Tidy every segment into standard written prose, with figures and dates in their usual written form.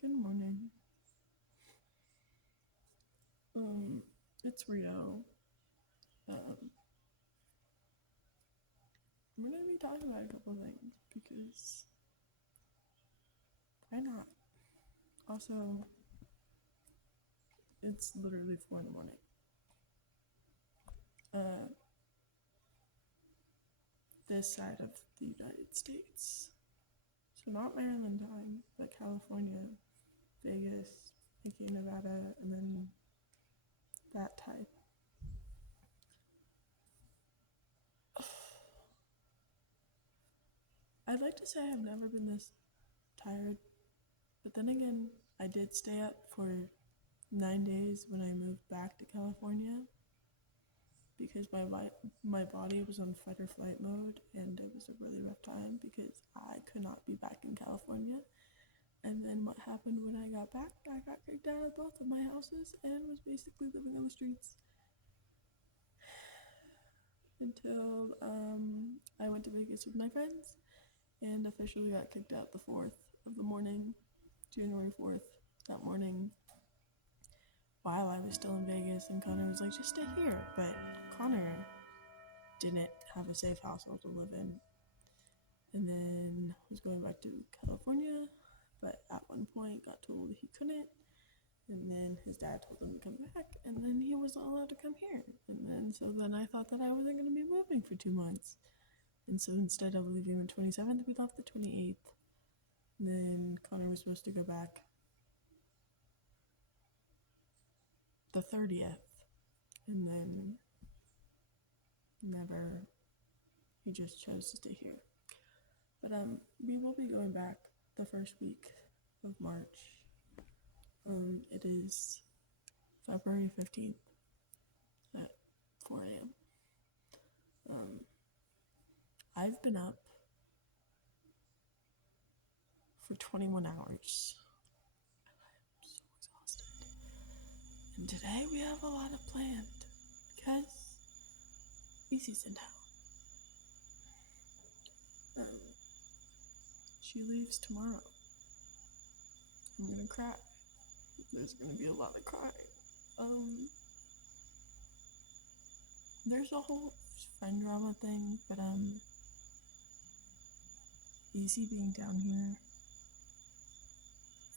Good morning. It's Rio. Um, we're gonna be talking about a couple of things because why not? Also, it's literally 4 in the morning. Uh, this side of the United States. So not Maryland time, but California, Vegas, aka Nevada, and then that type. I'd like to say I've never been this tired, but then again, I did stay up for 9 days when I moved back to California because my body was on fight or flight mode, and it was a really rough time because I could not be back in California. And then what happened when I got back? I got kicked out of both of my houses and was basically living on the streets until I went to Vegas with my friends and officially got kicked out the 4th of the morning, January 4th, that morning, while I was still in Vegas. And Connor was like, just stay here. But Connor didn't have a safe household to live in, and then was going back to California, but at one point got told he couldn't, and then his dad told him to come back, and then he was not allowed to come here. And then I thought that I wasn't going to be moving for 2 months, and so instead of leaving the 27th, we left the 28th. And then Connor was supposed to go back the 30th, and then never. He just chose to stay here. But we will be going back the first week of March. It is February 15th at 4 a.m. I've been up for 21 hours. I'm so exhausted. And today we have a lot of planned because Easie's in town. She leaves tomorrow. I'm gonna cry. There's gonna be a lot of crying. There's a whole friend drama thing, but Easy being down here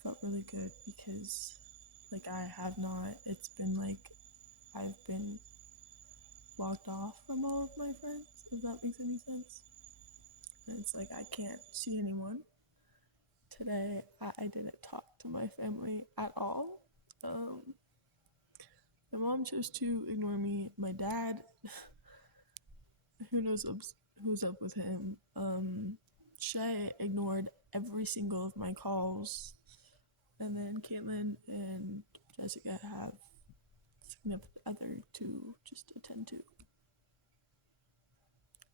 felt really good because it's been like I've been locked off from all of my friends, if that makes any sense. And it's like I can't see anyone. Today I didn't talk to my family at all. My mom chose to ignore me. My dad, who knows who's up with him, Shay ignored every single of my calls. And then Caitlin and Jessica have significant other to just attend to.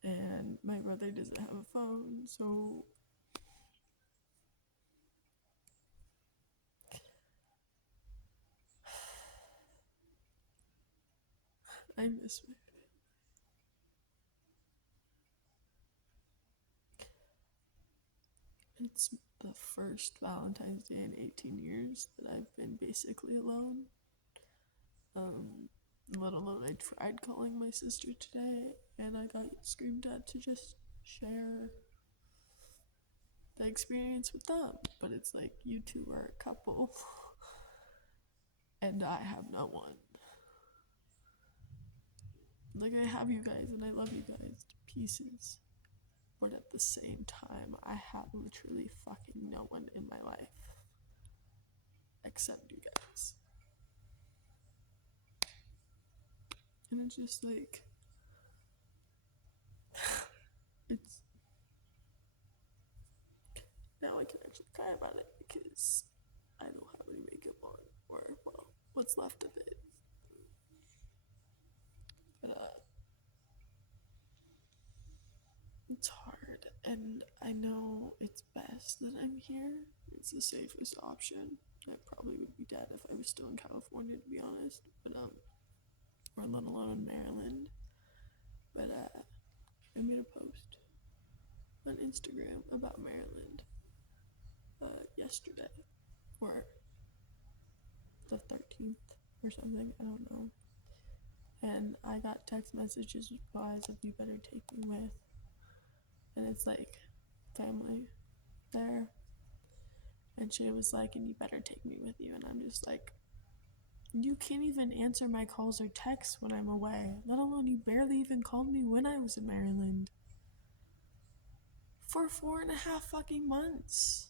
And my brother doesn't have a phone, so I miss my family. It's the first Valentine's Day in 18 years that I've been basically alone. Let alone I tried calling my sister today and I got screamed at to just share the experience with them. But it's like you two are a couple and I have no one. Like I have you guys and I love you guys to pieces. But at the same time, I have literally fucking no one in my life except you guys. And it's just like, it's. Now I can actually cry about it because I don't have any makeup on, or, well, what's left of it. But, it's hard, and I know it's best that I'm here. It's the safest option. I probably would be dead if I was still in California, to be honest. But, or let alone in Maryland. But, I made a post on Instagram about Maryland yesterday, or the 13th or something, I don't know. And I got text messages replies of "you better take me with," and it's like family there. And she was like, "and you better take me with you," and I'm just like, you can't even answer my calls or texts when I'm away, let alone you barely even called me when I was in Maryland for 4.5 fucking months.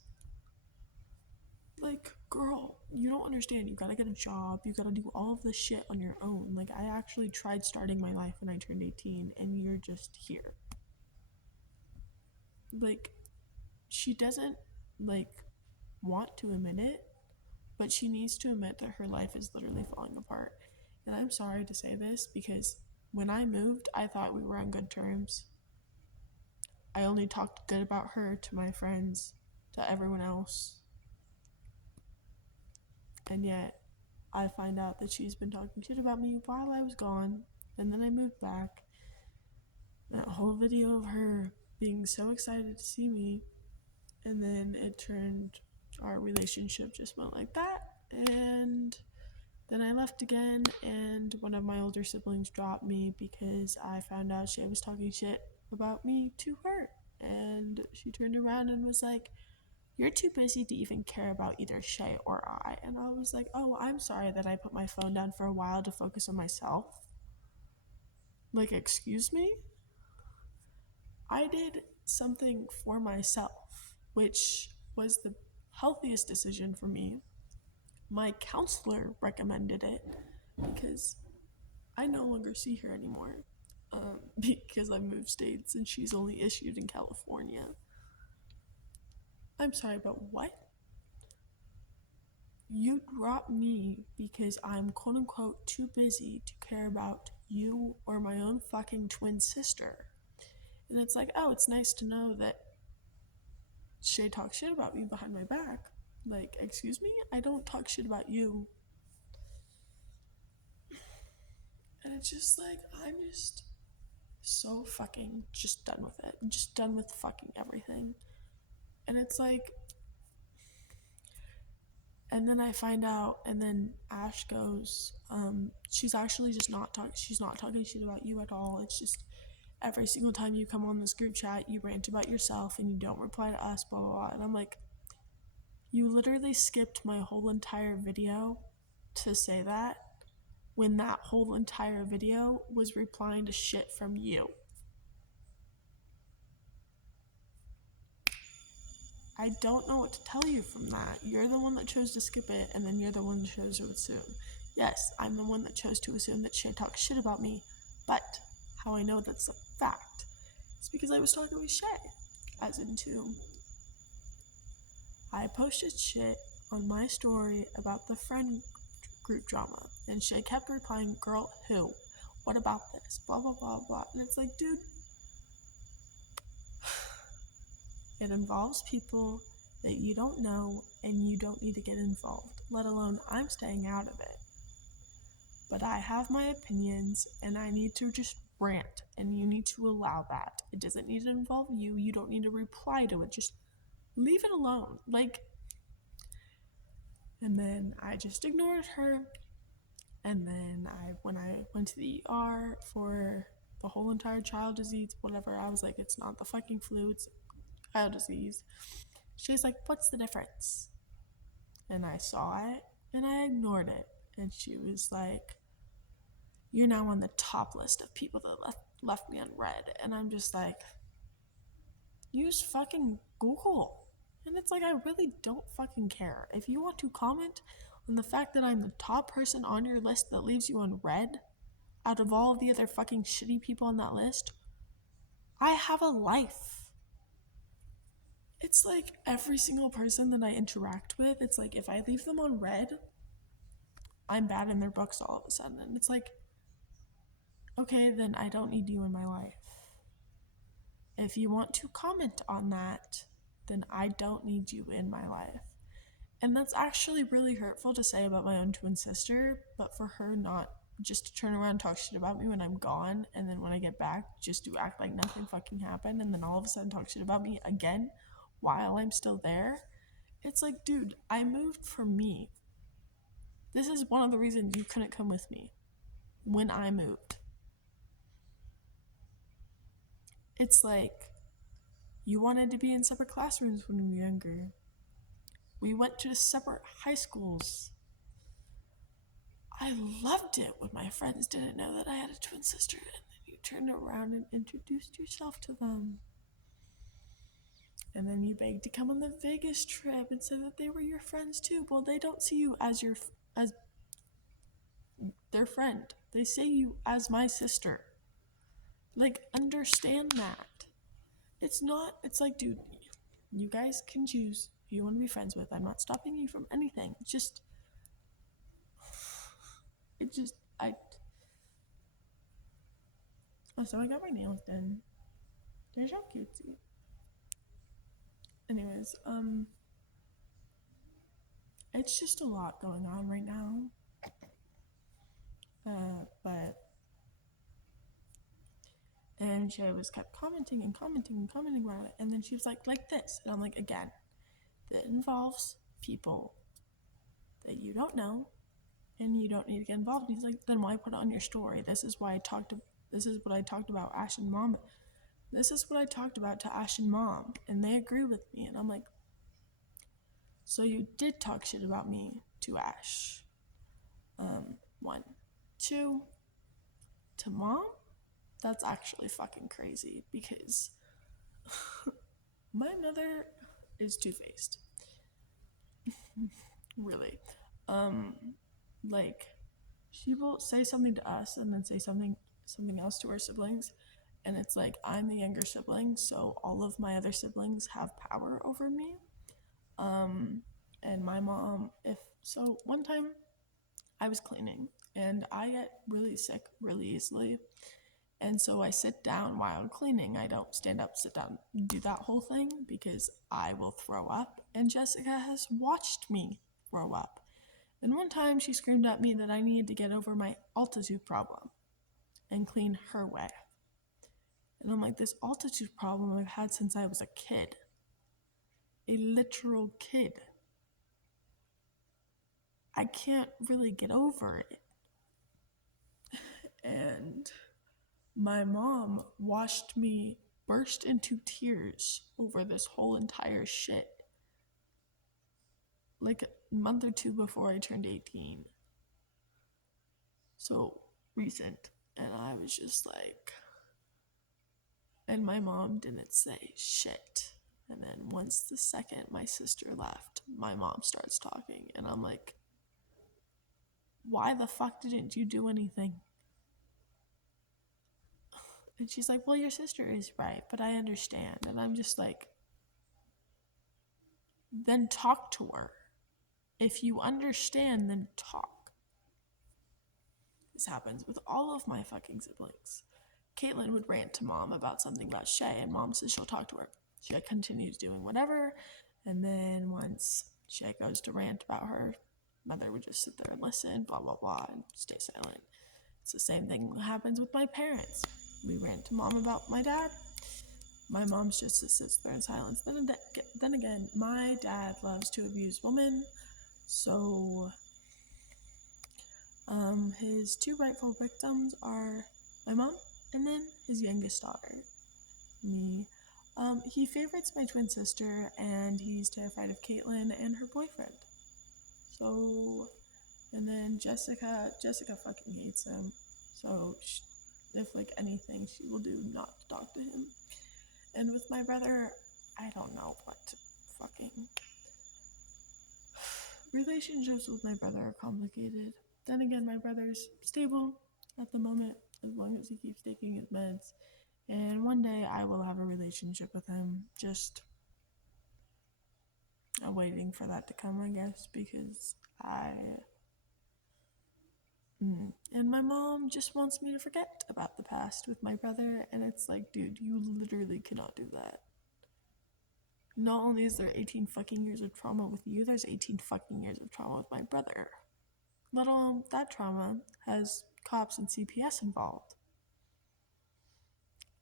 Like, girl, you don't understand. You gotta get a job. You gotta do all of this shit on your own. Like, I actually tried starting my life when I turned 18, and you're just here. Like, she doesn't, like, want to admit it, but she needs to admit that her life is literally falling apart. And I'm sorry to say this, because when I moved, I thought we were on good terms. I only talked good about her to my friends, to everyone else. And yet, I find out that she's been talking shit about me while I was gone, and then I moved back. That whole video of her being so excited to see me, and then it turned, our relationship just went like that, and then I left again, and one of my older siblings dropped me because I found out she was talking shit about me to her, and she turned around and was like, "You're too busy to even care about either Shay or I." And I was like, "Oh, I'm sorry that I put my phone down for a while to focus on myself." Like, excuse me? I did something for myself, which was the healthiest decision for me. My counselor recommended it because I no longer see her anymore, because I moved states and she's only issued in California. I'm sorry, but what? You dropped me because I'm quote unquote too busy to care about you or my own fucking twin sister. And it's like, oh, it's nice to know that Shay talks shit about me behind my back. Like, excuse me? I don't talk shit about you. And it's just like, I'm just so fucking just done with it. I'm just done with fucking everything. And it's like, and then I find out, and then Ash goes, she's actually just she's not talking shit about you at all. It's just every single time you come on this group chat, you rant about yourself and you don't reply to us, blah, blah, blah. And I'm like, you literally skipped my whole entire video to say that, when that whole entire video was replying to shit from you. I don't know what to tell you from that. You're the one that chose to skip it, and then you're the one that chose to assume. Yes, I'm the one that chose to assume that Shay talks shit about me, but how I know that's a fact is because I was talking with Shay, as in two. I posted shit on my story about the friend group drama, and Shay kept replying, "Girl, who? What about this? Blah, blah, blah, blah." And it's like, dude, it involves people that you don't know, and you don't need to get involved, let alone I'm staying out of it. But I have my opinions, and I need to just rant, and you need to allow that. It doesn't need to involve you. You don't need to reply to it. Just leave it alone. Like, and then I just ignored her. And then when I went to the ER for the whole entire child disease, whatever, I was like, it's not the fucking flu, it's child disease. She's like, "What's the difference?" And I saw it, and I ignored it. And she was like, "You're now on the top list of people that left me unread." And I'm just like, use fucking Google. And it's like, I really don't fucking care. If you want to comment on the fact that I'm the top person on your list that leaves you unread, out of all of the other fucking shitty people on that list, I have a life. It's like every single person that I interact with, it's like if I leave them on red, I'm bad in their books all of a sudden. And it's like, okay, then I don't need you in my life. If you want to comment on that, then I don't need you in my life. And that's actually really hurtful to say about my own twin sister, but for her not just to turn around and talk shit about me when I'm gone, and then when I get back, just to act like nothing fucking happened, and then all of a sudden talk shit about me again while I'm still there, It's like, dude, I moved for me. This is one of the reasons you couldn't come with me when I moved. It's like, you wanted to be in separate classrooms when we were younger. We went to separate high schools. I loved it when my friends didn't know that I had a twin sister, and then you turned around and introduced yourself to them. And then you begged to come on the Vegas trip and said that they were your friends too. Well, they don't see you as their friend. They see you as my sister. Like, understand that. It's like, dude, you guys can choose who you want to be friends with. I'm not stopping you from anything. So I got my nails done. They're so cutesy. Anyways, it's just a lot going on right now. And she was kept commenting about it, and then she was like this, and I'm like, again, that involves people that you don't know, and you don't need to get involved. And he's like, then why put it on your story? This is what I talked about Ash and Mom. This is what I talked about to Ash and Mom, and they agree with me. And I'm like, so you did talk shit about me to Ash. 1. 2, to Mom? That's actually fucking crazy, because my mother is two-faced. Really. Like, she will say something to us and then say something else to her siblings, and it's like, I'm the younger sibling, so all of my other siblings have power over me. And my mom, one time I was cleaning, and I get really sick really easily, and so I sit down while I'm cleaning. I don't stand up, sit down, do that whole thing, because I will throw up, and Jessica has watched me throw up. And one time she screamed at me that I needed to get over my altitude problem and clean her way. And I'm like, this altitude problem I've had since I was a kid. A literal kid. I can't really get over it. And my mom watched me burst into tears over this whole entire shit, like a month or two before I turned 18. So recent. And I was just like, and my mom didn't say shit. And then once the second my sister left, my mom starts talking, and I'm like, why the fuck didn't you do anything? And she's like, well, your sister is right, but I understand. And I'm just like, then talk to her. If you understand, then talk. This happens with all of my fucking siblings. Caitlin would rant to Mom about something about Shay, and Mom says she'll talk to her. Shay continues doing whatever, and then once Shay goes to rant about her, Mother would just sit there and listen, blah, blah, blah, and stay silent. It's the same thing that happens with my parents. We rant to Mom about my dad. My mom just sits there in silence. Then again, my dad loves to abuse women, so his two rightful victims are my mom and then his youngest daughter, me. He favorites my twin sister, and he's terrified of Caitlin and her boyfriend. So, and then Jessica fucking hates him. So, if like anything, she will do not to talk to him. And with my brother, I don't know what to fucking. Relationships with my brother are complicated. Then again, my brother's stable at the moment, as long as he keeps taking his meds. And one day I will have a relationship with him. Just I'm waiting for that to come, I guess, because and my mom just wants me to forget about the past with my brother, and it's like, dude, you literally cannot do that. Not only is there 18 fucking years of trauma with you, there's 18 fucking years of trauma with my brother. Let alone that trauma has cops and CPS involved.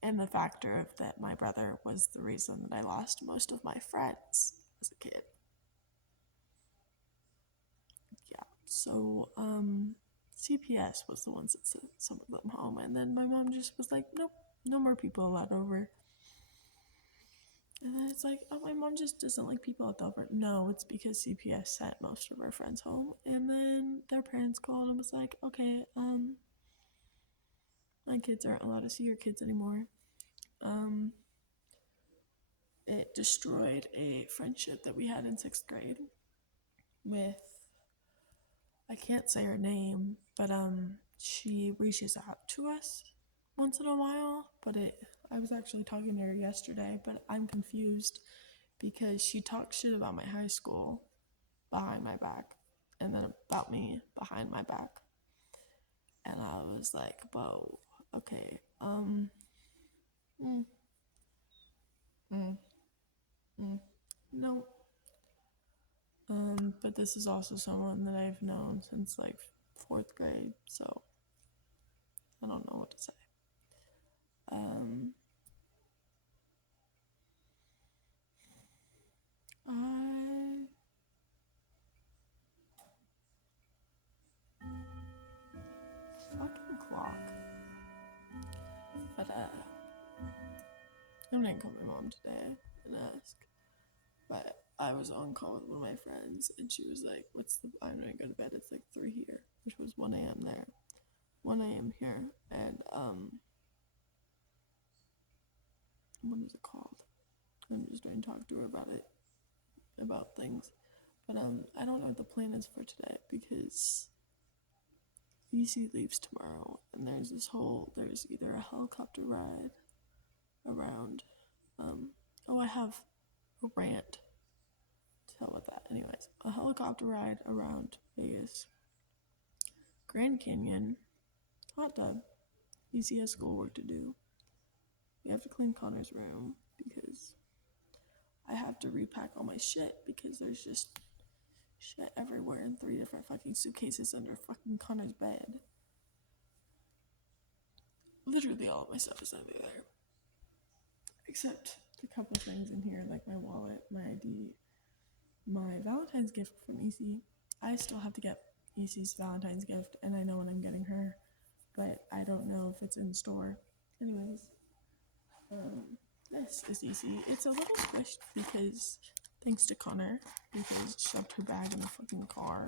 And the factor of that my brother was the reason that I lost most of my friends as a kid. So, CPS was the ones that sent some of them home. And then my mom just was like, nope, no more people allowed over. And then it's like, oh, my mom just doesn't like people at Delbert. No, it's because CPS sent most of our friends home. And then their parents called and was like, okay, my kids aren't allowed to see your kids anymore. It destroyed a friendship that we had in 6th grade with, I can't say her name, but she reaches out to us once in a while, but I was actually talking to her yesterday, but I'm confused because she talks shit about my high school behind my back and then about me behind my back. And I was like, whoa, okay, no. But this is also someone that I've known since like 4th grade, so I don't know what to say. I fucking clock. But I'm gonna call my mom today and ask. But I was on call with one of my friends, and she was like, I'm gonna go to bed. It's like 3 here, which was 1 a.m. there, 1 a.m. here, and what is it called? I'm just going to talk to her about things. But I don't know what the plan is for today because EC leaves tomorrow, and there's either a helicopter ride around. I have a rant to tell with that. Anyways, a helicopter ride around Vegas, Grand Canyon, hot tub. EC has schoolwork to do. We have to clean Connor's room because I have to repack all my shit because there's just shit everywhere in 3 different fucking suitcases under fucking Connor's bed. Literally all of my stuff is under there. Except a couple of things in here, like my wallet, my ID, my Valentine's gift from EC. I still have to get EC's Valentine's gift, and I know when I'm getting her, but I don't know if it's in store. Anyways, this is EC. It's a little squished because, thanks to Connor, because she shoved her bag in the fucking car.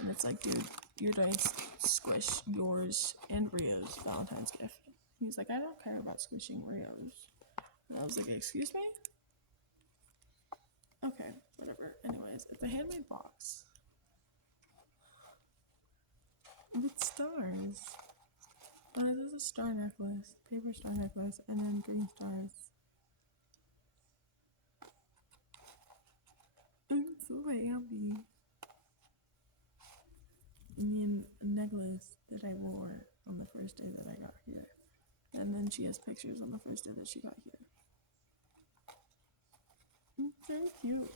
And it's like, dude, you're going to squish yours and Rio's Valentine's gift. He's like, I don't care about squishing Rio's. And I was like, excuse me? Okay, whatever. Anyways, it's a handmade box with stars. This is a star necklace, paper star necklace, and then green stars. It's so happy. And then a necklace that I wore on the first day that I got here. And then she has pictures on the first day that she got here. It's very cute.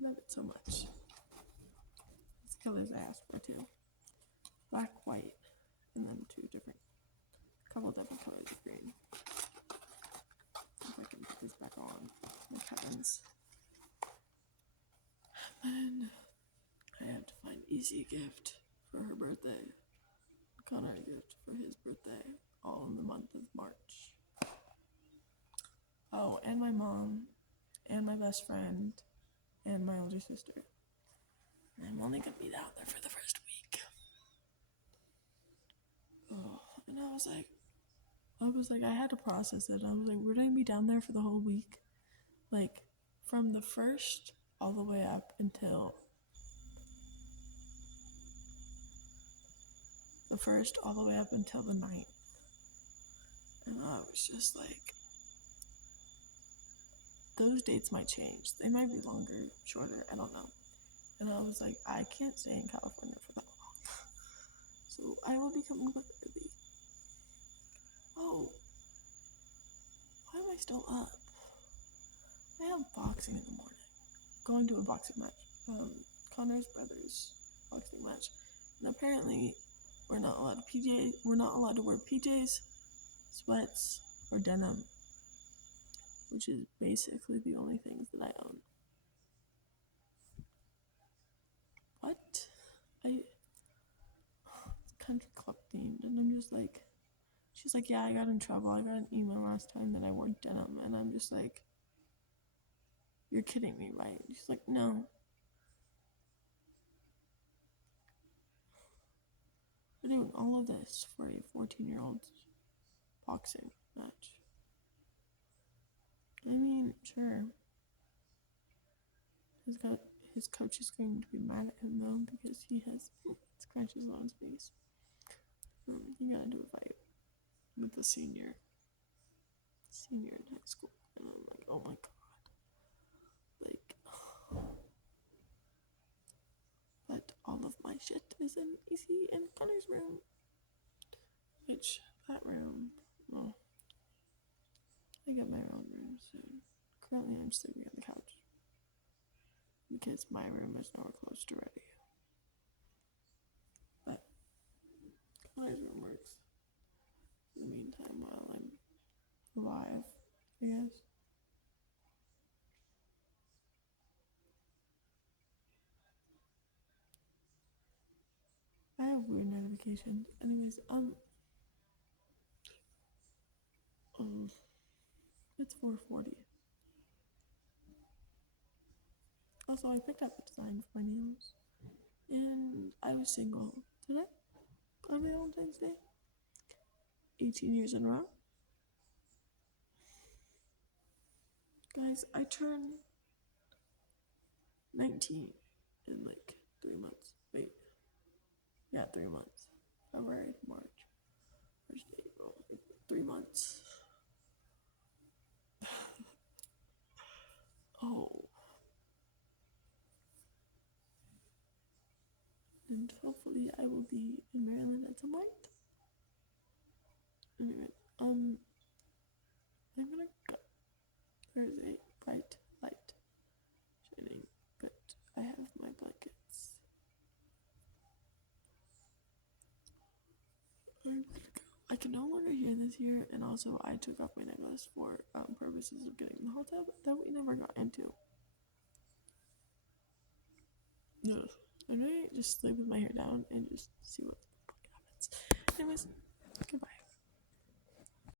I love it so much. This colors I asked for too. Black, white, and then couple different colors of green. If I can put this back on, like heavens. And then I have to find EC a gift for her birthday. Connor a gift for his birthday, all in the month of March. Oh, and my mom, and my best friend, and my older sister. I'm only gonna be down there for the first week. Oh, and I was like, I had to process it. I was like, we're gonna be down there for the whole week, like from the 1st all the way up until the 9th. And I was just like, those dates might change. They might be longer, shorter, I don't know. And I was like, I can't stay in California for that long. So I will be coming back early. Oh, why am I still up? I have boxing in the morning. Going to a boxing match. Connor's brother's boxing match. And apparently we're not allowed to wear PJs, sweats, or denim. Which is basically the only things that I own. what? It's country club themed, and I'm just like, she's like, yeah, I got in trouble. I got an email last time that I wore denim, and I'm just like, you're kidding me, right? She's like, no. We're doing all of this for a 14-year-old's boxing match. I mean, sure. His coach is going to be mad at him though because he has scratches on his face. He got into a fight with the senior in high school, and I'm like, oh my god, like. But all of my shit is in Easy and Connor's room, which that room, well, I get my own room soon. Currently, I'm sleeping on the couch because my room is nowhere close to ready. But Connor's room works in the meantime while I'm alive, I guess. I have weird notifications. Anyways, it's 4:40. Also, I picked up a design for my nails, and I was single today on Valentine's Day. 18 years in a row. Guys, I turn 19 in like 3 months. Wait. Yeah, 3 months. February, March, April. 3 months. Oh. And hopefully I will be in Maryland at some point. Anyway, I'm gonna go. There's a bright light shining, but I have my blankets. I'm gonna go. I can no longer hear this here, and also I took off my necklace for purposes of getting in the hotel that we never got into. No, I may just sleep with my hair down and just see what happens. Anyways, goodbye.